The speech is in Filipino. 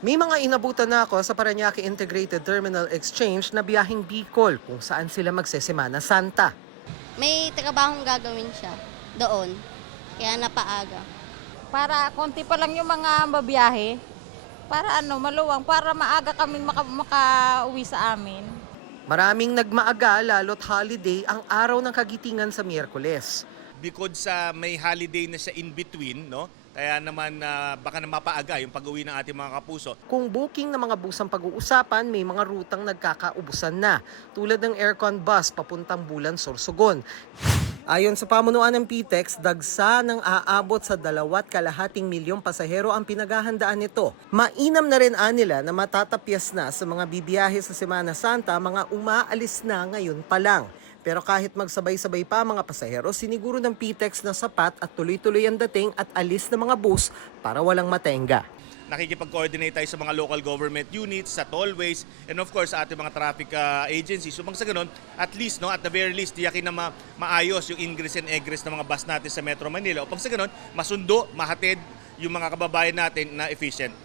May mga inabutan na ako sa Parañaque Integrated Terminal Exchange na biyaheng Bicol kung saan sila magsesemana Santa. May trabahong gagawin siya doon, kaya napaaga. Para konti pa lang yung mga babiyahe, para maluwang, para maaga kaming makauwi sa amin. Maraming nagmaaga lalo't holiday ang araw ng kagitingan sa Miyerkules. Bukod sa may holiday na sa in-between, no? Kaya naman baka na mapaaga yung pag-uwi ng ating mga kapuso. Kung booking ng mga bus ang pag-uusapan, may mga rutang nagkakaubusan na, tulad ng aircon bus papuntang Bulan, Sorsogon. Ayon sa pamunuan ng PTEX, dagsa ng aabot sa 2.2 milyong pasahero ang pinaghahandaan nito. Mainam na rin nila na matatapyas na sa mga bibiyahe sa Semana Santa, mga umaalis na ngayon pa lang. Pero kahit magsabay-sabay pa mga pasahero, siniguro ng PTEX na sapat at tuloy-tuloy ang dating at alis ng mga bus para walang matenga. Nakikipag-coordinate tayo sa mga local government units, sa tollways, and of course sa ating mga traffic agencies. So sa ganun, at least, no, at the very least, tiyakin na maayos yung ingress and egress ng mga bus natin sa Metro Manila. O pag sa ganun, masundo, mahatid yung mga kababayan natin na efficient.